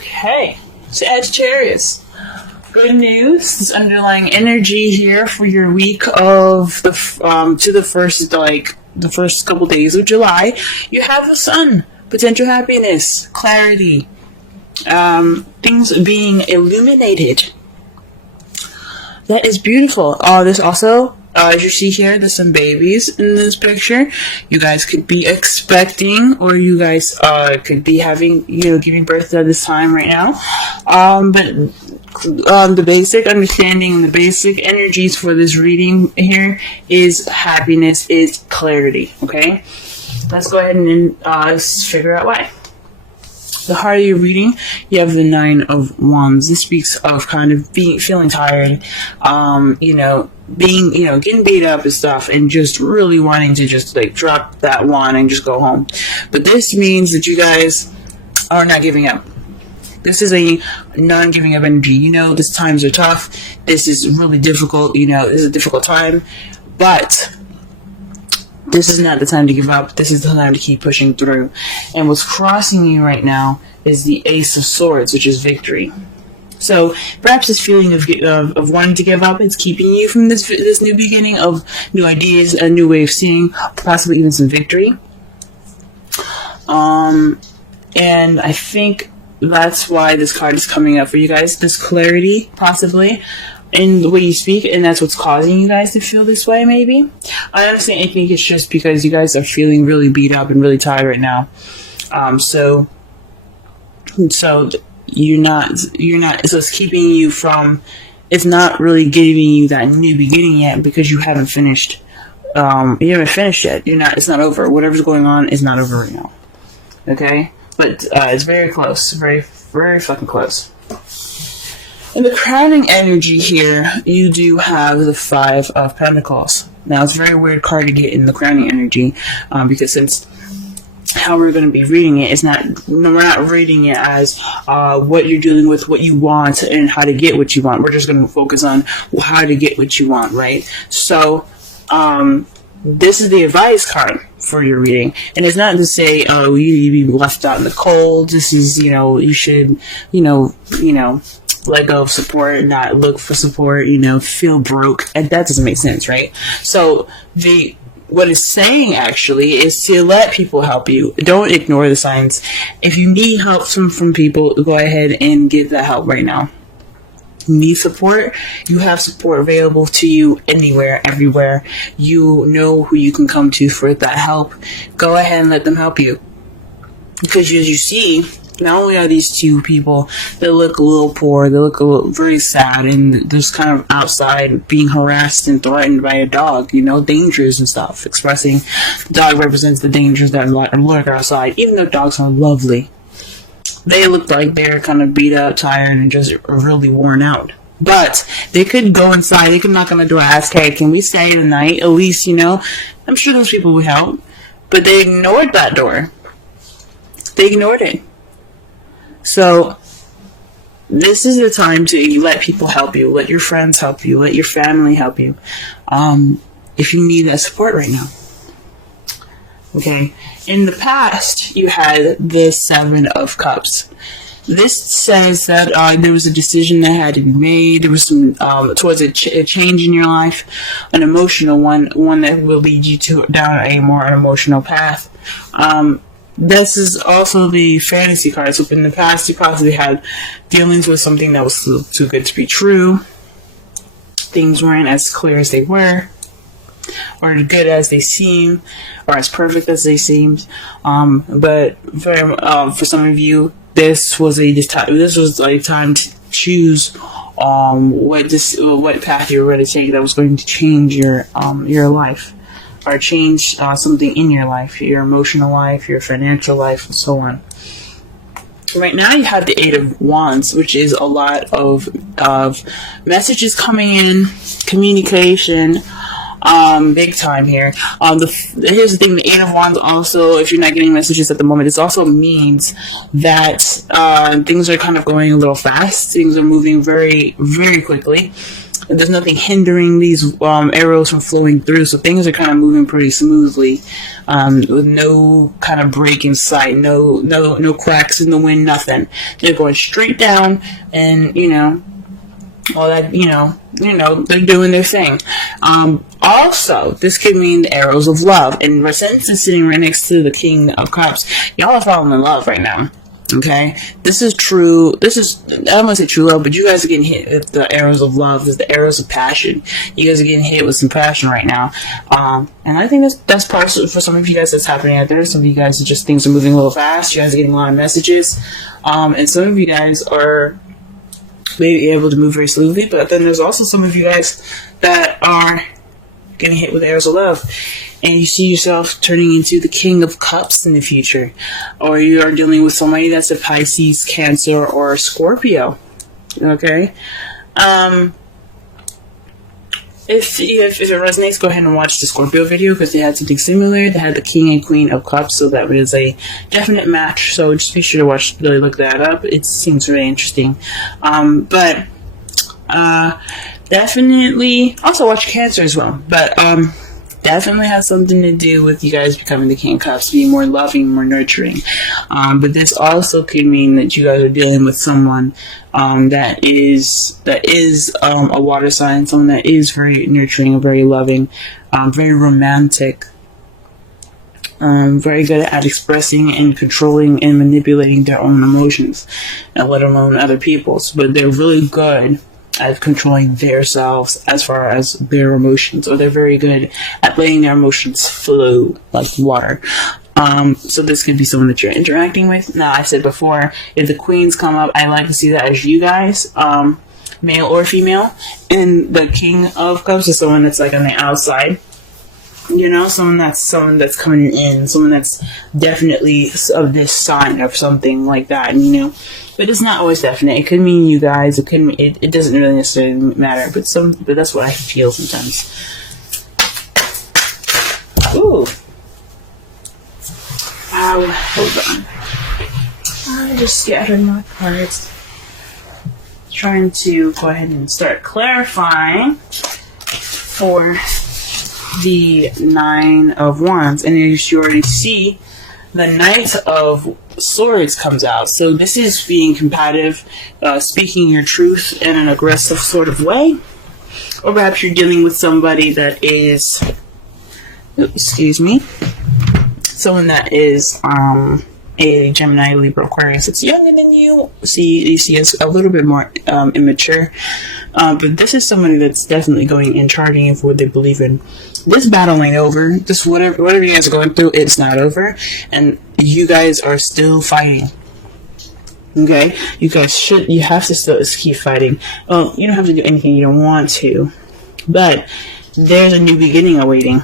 Okay, Sagittarius. Good news. This underlying energy here for your week of the to the first couple days of July. You have the Sun, potential happiness, clarity, things being illuminated. That is beautiful. This also, as you see here, there's some babies in this picture. You guys could be expecting, or you guys could be having, giving birth at this time right now. But the basic understanding and the basic energies for this reading here is happiness, is clarity. Okay, let's go ahead and figure out why. The heart of your reading, you have the Nine of Wands. This speaks of kind of feeling tired, getting beat up and stuff, and just really wanting to just like drop that wand and just go home. But this means that you guys are not giving up. This is a non-giving up energy. These times are tough. This is really difficult. This is a difficult time, but this is not the time to give up. This is the time to keep pushing through. And what's crossing you right now is the Ace of Swords, which is victory. So perhaps this feeling of wanting to give up is keeping you from this new beginning of new ideas, a new way of seeing, possibly even some victory. And I think that's why this card is coming up for you guys. This clarity, possibly, in the way you speak, and that's what's causing you guys to feel this way, maybe. I honestly think it's just because you guys are feeling really beat up and really tired right now. So you're not, so it's keeping you from, it's not really giving you that new beginning yet because you haven't finished, yet. It's not over. Whatever's going on is not over right now. Okay? But it's very close. Very, very fucking close. In the crowning energy here, you do have the Five of Pentacles. Now, it's a very weird card to get in the crowning energy, because since how we're going to be reading it, we're not reading it as what you're dealing with, what you want, and how to get what you want. We're just going to focus on how to get what you want, right? So, this is the advice card for your reading, and it's not to say, oh, you be left out in the cold. This is, you should, let go of support, not look for support, feel broke, and that doesn't make sense, right? So what it's saying actually is to let people help you. Don't ignore the signs. If you need help from people, go ahead and get that help right now. You need support, you have support available to you anywhere, everywhere. You know who you can come to for that help. Go ahead and let them help you. Because as you see, not only are these two people that look a little poor, they look a little very sad, and just kind of outside being harassed and threatened by a dog, dangers and stuff. Expressing the dog represents the dangers that lurk outside, even though dogs are lovely. They look like they're kind of beat up, tired, and just really worn out. But they could go inside, they could knock on the door and ask, hey, can we stay tonight? At least, I'm sure those people would help. But they ignored that door. They ignored it. So, this is the time to let people help you. Let your friends help you. Let your family help you. If you need that support right now. Okay. In the past, you had the Seven of Cups. This says that there was a decision that had to be made. There was some towards a change in your life, an emotional one that will lead you down a more emotional path. This is also the fantasy card. So in the past, you possibly had dealings with something that was too good to be true. Things weren't as clear as they were, or as good as they seem, or as perfect as they seemed. But for some of you, this was a time to choose what path you were going to take that was going to change your life, or change something in your life, your emotional life, your financial life, and so on. Right now you have the Eight of Wands, which is a lot of messages coming in, communication, big time here. Here's the thing, the Eight of Wands also, if you're not getting messages at the moment, it also means that things are kind of going a little fast. Things are moving very, very quickly. There's nothing hindering these arrows from flowing through, so things are kind of moving pretty smoothly, with no kind of break in sight, no cracks in the wind, nothing. They're going straight down, and all that, they're doing their thing. Also, this could mean the arrows of love, and since it's sitting right next to the King of Cups, y'all are falling in love right now. Okay, this is true. I don't want to say true love, but you guys are getting hit with the arrows of love. There's the arrows of passion. You guys are getting hit with some passion right now. And I think that's part of, for some of you guys, that's happening out there. Some of you guys, things are moving a little fast. You guys are getting a lot of messages. And some of you guys are maybe able to move very smoothly, but then there's also some of you guys that are getting hit with arrows of love, and you see yourself turning into the King of Cups in the future, or you are dealing with somebody that's a Pisces, Cancer, or Scorpio. Okay, if it resonates, go ahead and watch the Scorpio video, because they had something similar. They had the King and Queen of Cups, so that was a definite match. So just be sure to really look that up. It seems really interesting. But definitely also watch Cancer as well. But definitely has something to do with you guys becoming the King of Cups, being more loving, more nurturing. But this also could mean that you guys are dealing with someone that is a water sign, someone that is very nurturing, very loving, very romantic, very good at expressing and controlling and manipulating their own emotions, and let alone other people's. But they're really good at controlling themselves as far as their emotions, or they're very good at letting their emotions flow like water. So this could be someone that you're interacting with. Now, I said before, if the queens come up, I like to see that as you guys, male or female, and the King of Cups is someone that's like on the outside. Someone that's coming in, someone that's definitely of this sign or something like that, But it's not always definite. It could mean you guys. It could mean, it doesn't really necessarily matter. But that's what I feel sometimes. Ooh. Hold on. I just scattered my cards. Trying to go ahead and start clarifying for the Nine of Wands, and as you already see, the Knight of Swords comes out. So this is being combative, speaking your truth in an aggressive sort of way, or perhaps you're dealing with somebody that is, someone that is a Gemini, Libra, Aquarius. It's younger than you. You see as a little bit more immature. But this is somebody that's definitely going and charging in for what they believe in. This battle ain't over. This whatever you guys are going through, it's not over. And you guys are still fighting. Okay? You have to still keep fighting. Well, you don't have to do anything you don't want to. But there's a new beginning awaiting.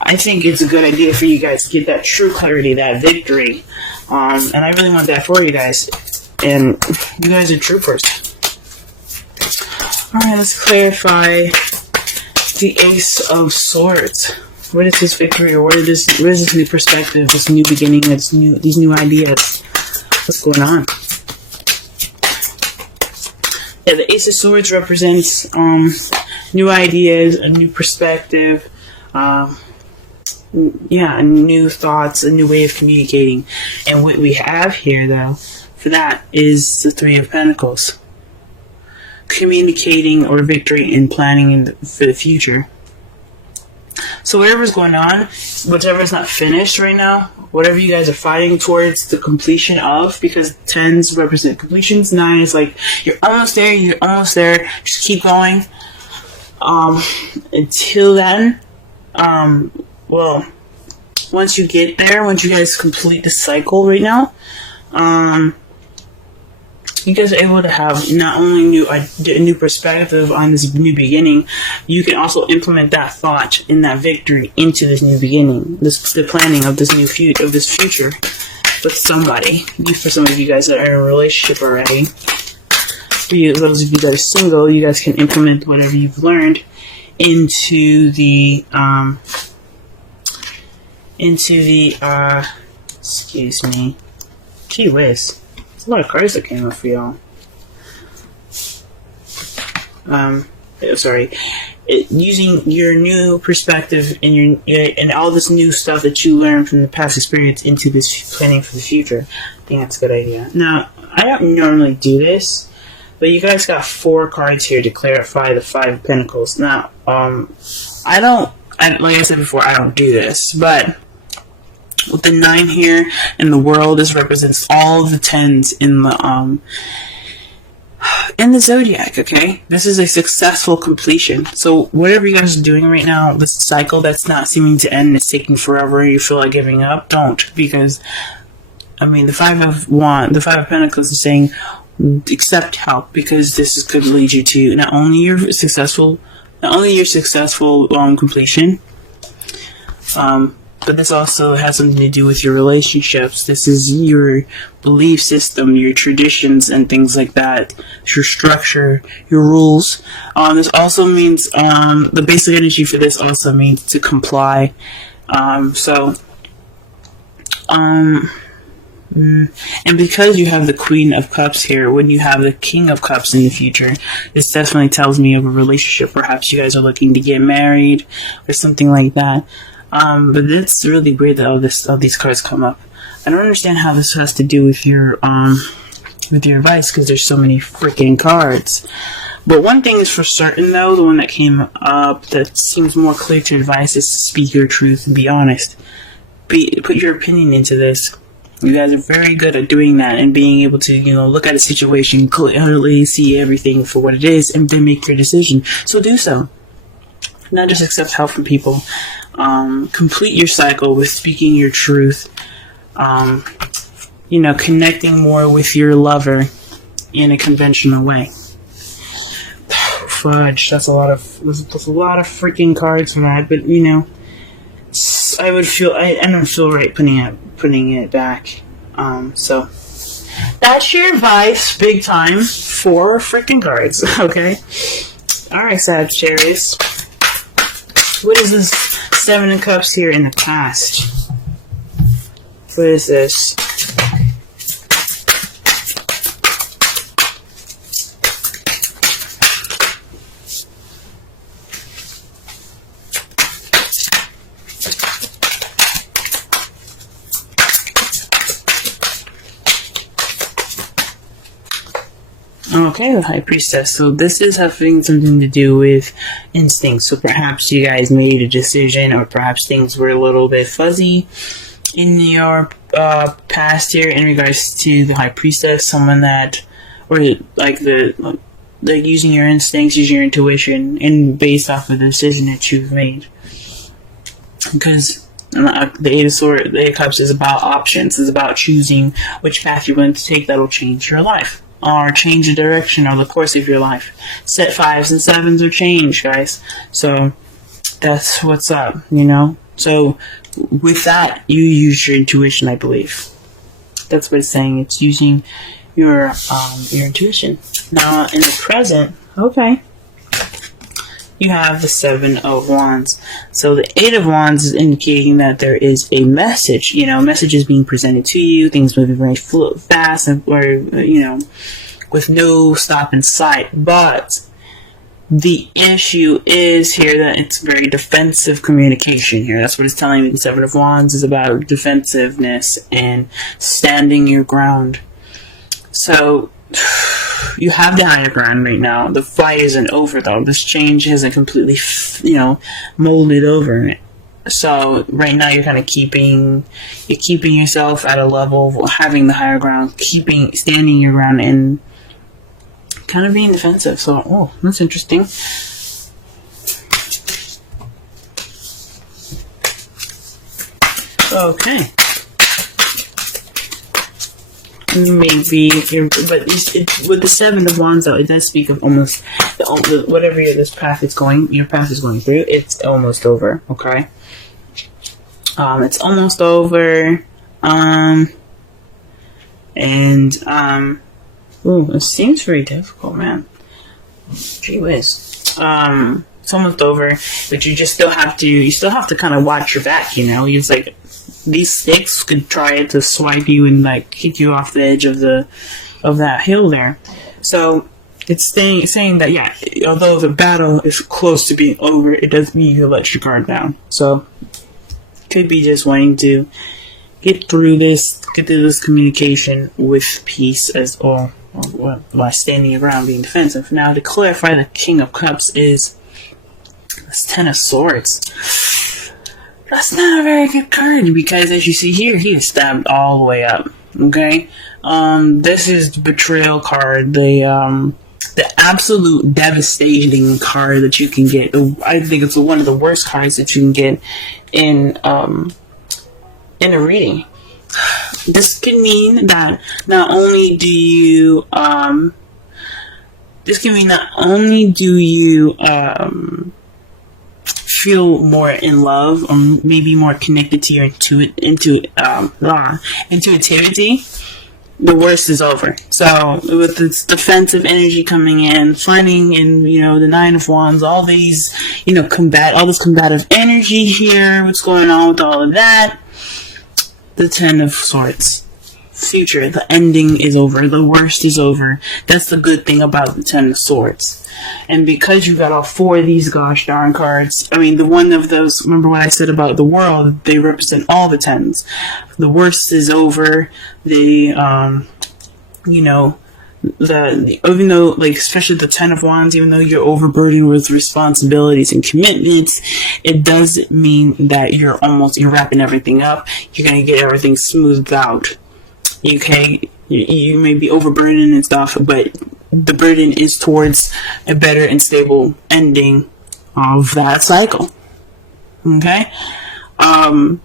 I think it's a good idea for you guys to get that true clarity, that victory. And I really want that for you guys. And you guys are troopers. Alright, let's clarify the Ace of Swords. What is this victory, or what is this new perspective, this new beginning, these new ideas? What's going on? Yeah, the Ace of Swords represents new ideas, a new perspective, new thoughts, a new way of communicating. And what we have here, though, for that is the Three of Pentacles. Communicating or victory and planning for the future. So whatever's going on, whatever's not finished right now, whatever you guys are fighting towards the completion of, because 10s represent completions, 9 is like, you're almost there, just keep going. Until then, once you get there, once you guys complete the cycle right now, you guys are able to have not only a new perspective on this new beginning, you can also implement that thought and that victory into this new beginning, the planning of this future with somebody. For some of you guys that are in a relationship already, for those of you that are single, you guys can implement whatever you've learned into the gee whiz. There's a lot of cards that came up for y'all. using your new perspective and and all this new stuff that you learned from the past experience into this planning for the future. I think that's a good idea. Now, I don't normally do this, but you guys got 4 cards here to clarify the 5 of Pentacles. Now, like I said before, I don't do this, but with the 9 here in the world, this represents all the 10s in the zodiac. Okay, this is a successful completion. So whatever you guys are doing right now, this cycle that's not seeming to end, it's taking forever, you feel like giving up, don't, because I mean the 5 of Pentacles is saying accept help, because this could lead you to not only your successful completion, but this also has something to do with your relationships. This is your belief system, your traditions, and things like that. Your structure, your rules. This also means, the basic energy for this also means to comply. And because you have the Queen of Cups here, when you have the King of Cups in the future, this definitely tells me of a relationship. Perhaps you guys are looking to get married or something like that. But it's really weird that all these cards come up. I don't understand how this has to do with your advice, because there's so many freaking cards. But one thing is for certain, though, the one that came up that seems more clear to advice is to speak your truth and be honest. Put your opinion into this. You guys are very good at doing that and being able to, look at a situation clearly, see everything for what it is, and then make your decision. So do so. Not just accept help from people. Complete your cycle with speaking your truth. Connecting more with your lover in a conventional way. Fudge, that's a lot of freaking cards for that, but I don't feel right putting it back. So that's your advice, big time, 4 freaking cards. Okay. All right, Sagittarius. What is this 7 of Cups here in the past? What is this? Okay, the High Priestess. So this is having something to do with instincts. So perhaps you guys made a decision, or perhaps things were a little bit fuzzy in your past here in regards to the High Priestess. Someone that, or like using your instincts, using your intuition, and based off of the decision that you've made. Because the Eight of Cups is about options. It's about choosing which path you're going to take that'll change your life, or change the direction or the course of your life. Set 5s and 7s are change, guys. So that's what's up, So with that, you use your intuition, I believe. That's what it's saying. It's using your intuition. Now in the present, okay, you have the 7 of Wands. So the 8 of Wands is indicating that there is a message, messages being presented to you, things moving very fast, or, with no stop in sight. But the issue is here that it's very defensive communication here. That's what it's telling me. The 7 of Wands is about defensiveness and standing your ground. So you have the higher ground right now. The fight isn't over, though. This change hasn't completely, molded over. So right now you're kind of keeping yourself at a level of having the higher ground, standing your ground, and kind of being defensive. So, that's interesting. Okay. Maybe, but with the 7 of Wands, though, it does speak of almost whatever your path is going through. It's almost over. Okay, it's almost over. It seems very difficult, man. Gee whiz. It's almost over, but you still have to kind of watch your back. It's like these sticks could try to swipe you and kick you off the edge of that hill there. So it's saying that, yeah, although the battle is close to being over, it doesn't mean you let your guard down. So, could be just wanting to get through this communication with peace as all, while standing around being defensive. Now, to clarify, the King of Cups is this Ten of Swords. That's not a very good card, because as you see here, he is stabbed all the way up. Okay? This is the betrayal card, the absolute devastating card that you can get. I think it's one of the worst cards that you can get in a reading. This could mean that not only do you feel more in love, or maybe more connected to your intuitivity, the worst is over. So with this defensive energy coming in, finding in, the Nine of Wands, all these, all this combative energy here, what's going on with all of that, the Ten of Swords. Future, the ending is over, the worst is over. That's the good thing about the Ten of Swords. And because you got all four of these gosh darn cards, the one of those, remember what I said about the world, they represent all the tens. The worst is over. Even though, especially the Ten of Wands, even though you're overburdened with responsibilities and commitments, it does mean that you're wrapping everything up. You're going to get everything smoothed out. Okay? You may be overburdened and stuff, but the burden is towards a better and stable ending of that cycle. Okay? So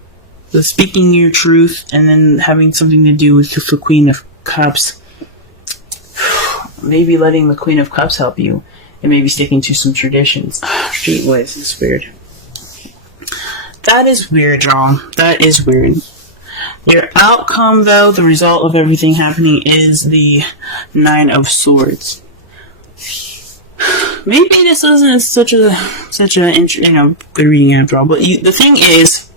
speaking your truth and then having something to do with the Queen of Cups, maybe letting the Queen of Cups help you, and maybe sticking to some traditions. Gee whiz, this is weird. That is weird, y'all. That is weird. Your outcome, though, the result of everything happening, is the Nine of Swords. Maybe this isn't such a good reading after all, but the thing is,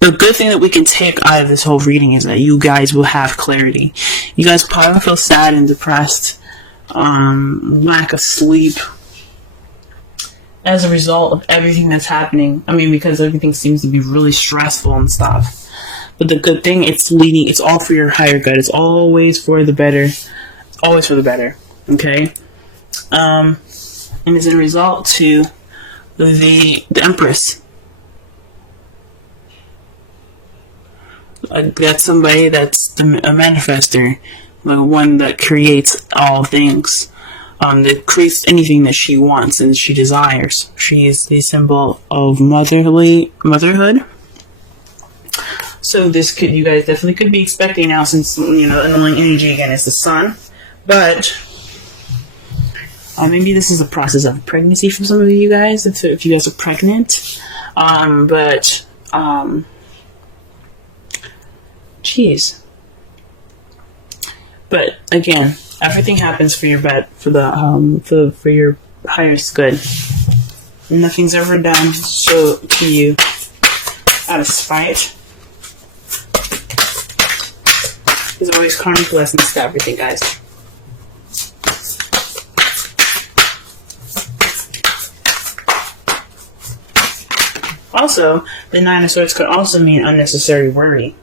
the good thing that we can take out of this whole reading is that you guys will have clarity. You guys probably feel sad and depressed, lack of sleep, as a result of everything that's happening. Because everything seems to be really stressful and stuff. But the good thing, it's all for your higher good. It's always for the better. It's always for the better. Okay? And as a result to the Empress. That's somebody that's a manifester. The one that creates all things. That creates anything that she wants and she desires. She is the symbol of motherhood. So you guys definitely could be expecting now, since, the annoying energy again is the Sun. But, maybe this is a process of pregnancy for some of you guys, if you guys are pregnant. Jeez. But, again, everything happens for your for your highest good. Nothing's ever done to you out of spite. There's always karmic lessons to everything, guys. Also, the Nine of Swords could also mean unnecessary worry.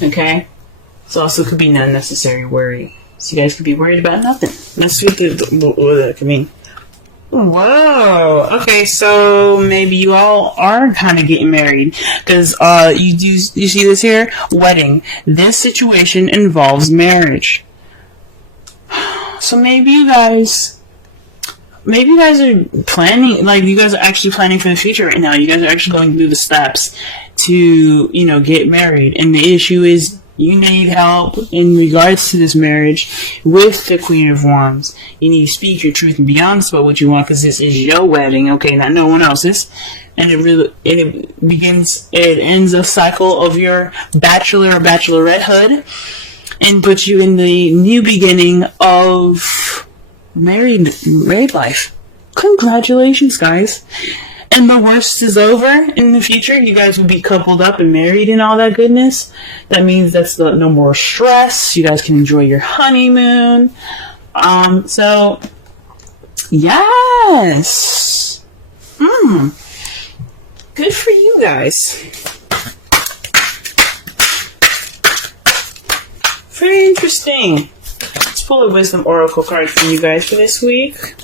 Okay? It also could be an unnecessary worry. So you guys could be worried about nothing. That's what it could mean. Wow. Okay, so maybe you all are kind of getting married, because you see this here? Wedding. This situation involves marriage. So maybe you guys are planning, you guys are actually planning for the future right now. You guys are actually going through the steps to, get married. And the issue is, you need help in regards to this marriage with the Queen of Wands. You need to speak your truth and be honest about what you want, because this is your wedding, okay, not no one else's. And it ends a cycle of your bachelor or bachelorettehood and puts you in the new beginning of married life. Congratulations, guys. And the worst is over. In the future, you guys will be coupled up and married and all that goodness. That means that's no more stress. You guys can enjoy your honeymoon. So, yes. Good for you guys. Very interesting. Let's pull a wisdom oracle card for you guys for this week.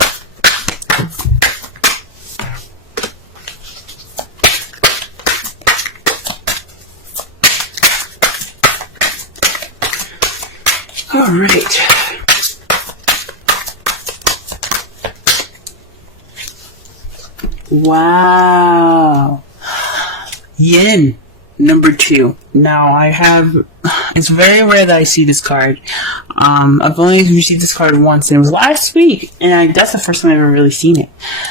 All right. Wow. Yin, number 2. Now, it's very rare that I see this card. I've only received this card once, and it was last week, and that's the first time I've ever really seen it.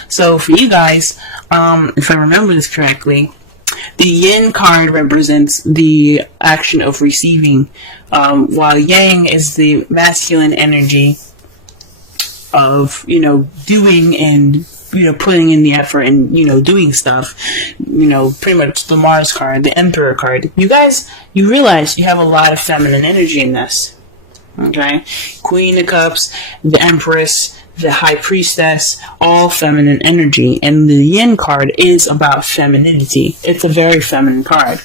So, for you guys, if I remember this correctly, the Yin card represents the action of receiving, while Yang is the masculine energy of, doing and, putting in the effort and, doing stuff. Pretty much the Mars card, the Emperor card. You guys, you realize you have a lot of feminine energy in this. Okay? Queen of Cups, the Empress, the High Priestess, all feminine energy. And the Yin card is about femininity. It's a very feminine card.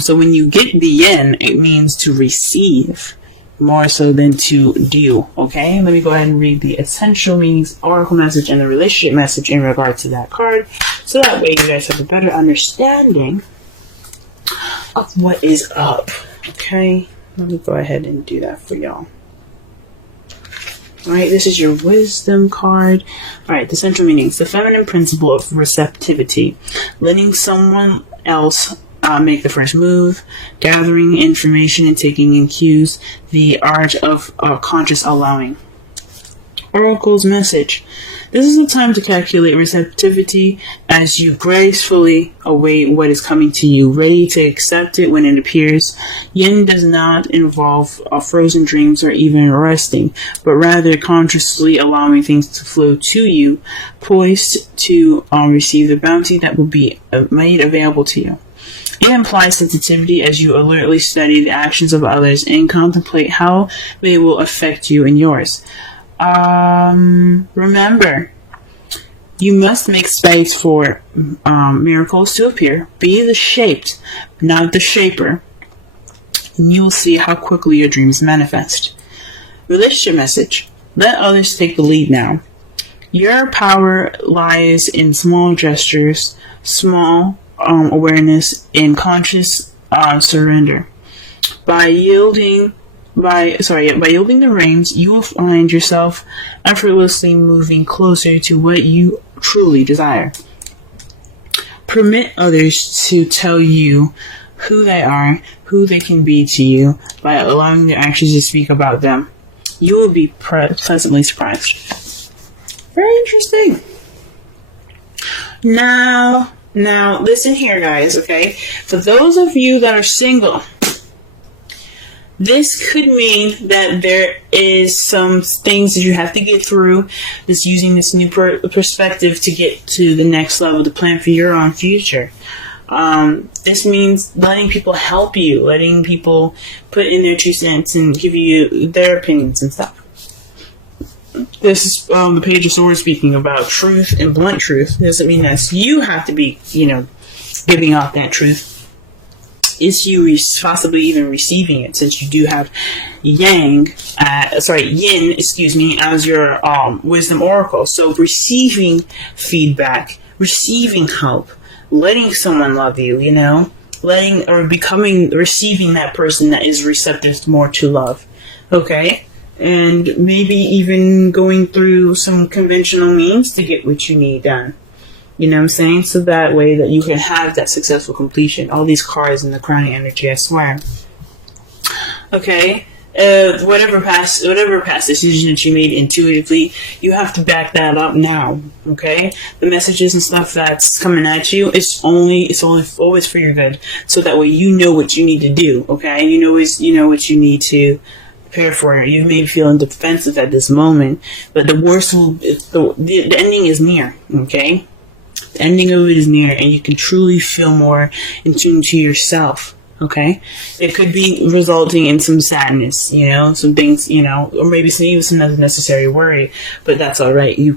So when you get the Yin, it means to receive more so than to do. Okay? Let me go ahead and read the essential meanings, oracle message, and the relationship message in regard to that card. So that way you guys have a better understanding of what is up. Okay? Let me go ahead and do that for y'all. Alright, this is your wisdom card. Alright, the central meanings. The feminine principle of receptivity. Letting someone else make the first move. Gathering information and taking in cues. The art of conscious allowing. Oracle's message. This is the time to calculate receptivity as you gracefully await what is coming to you, ready to accept it when it appears. Yin does not involve frozen dreams or even resting, but rather consciously allowing things to flow to you, poised to receive the bounty that will be made available to you. It implies sensitivity as you alertly study the actions of others and contemplate how they will affect you and yours. Remember, you must make space for miracles to appear. Be the shaped, not the shaper, and you will see how quickly your dreams manifest. Relationship message. Let others take the lead now. Your power lies in small gestures, small awareness, and conscious surrender. By yielding the reins, you will find yourself effortlessly moving closer to what you truly desire. Permit others to tell you who they are, who they can be to you, by allowing their actions to speak about them. You will be pleasantly surprised. Very interesting. Now, listen here, guys, okay? For those of you that are single, this could mean that there is some things that you have to get through. Just using this new perspective to get to the next level, to plan for your own future. This means letting people help you, letting people put in their 2 cents and give you their opinions and stuff. This is the Page of Swords speaking about truth and blunt truth. It doesn't mean that you have to be, giving out that truth. It's you possibly even receiving it, since you do have Yin, as your wisdom oracle. So receiving feedback, receiving help, letting someone love you, receiving that person that is receptive more to love. Okay? And maybe even going through some conventional means to get what you need done. You know what I'm saying? So that way that you can have that successful completion. All these cards in the crowning energy, I swear. Okay? Whatever past decision that you made intuitively, you have to back that up now. Okay? The messages and stuff that's coming at you, it's always for your good. So that way you know what you need to do. Okay? You know what you need to prepare for. You may be feeling defensive at this moment, but the ending is near. Okay? The ending of it is near, and you can truly feel more in tune to yourself. Okay, it could be resulting in some sadness, you know, some things, you know, or maybe even some unnecessary worry, but that's all right. You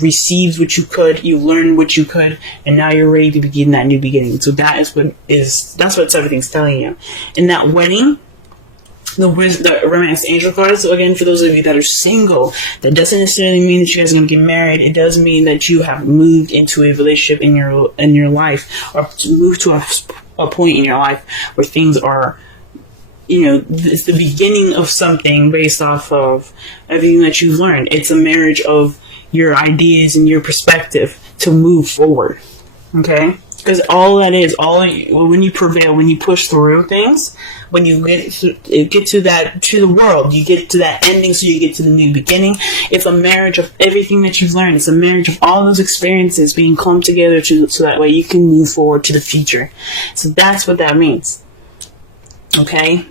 received what you could, you learned what you could, and now you're ready to begin that new beginning. So that's what everything's telling you. In that wedding, the romance angel card. So again, for those of you that are single, that doesn't necessarily mean that you guys are going to get married. It does mean that you have moved into a relationship in your life, or moved to a point in your life where things are, you know, it's the beginning of something based off of everything that you've learned. It's a marriage of your ideas and your perspective to move forward. Okay? Because all that is, when you prevail, when you push through things, when you get to the world, you get to that ending, so you get to the new beginning. It's a marriage of everything that you've learned. It's a marriage of all those experiences being clumped together so that way you can move forward to the future. So that's what that means. Okay?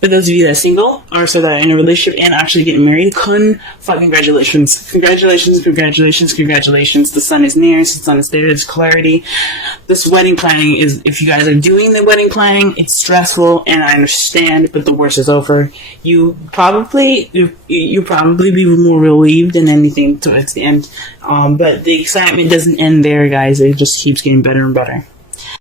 For those of you that are single, or so that are in a relationship and actually getting married, congratulations. Congratulations. The sun is near, the sun is there, there's clarity. This wedding planning is, if you guys are doing the wedding planning, it's stressful, and I understand, but the worst is over. You'll probably be more relieved than anything towards the end. But the excitement doesn't end there, guys. It just keeps getting better and better.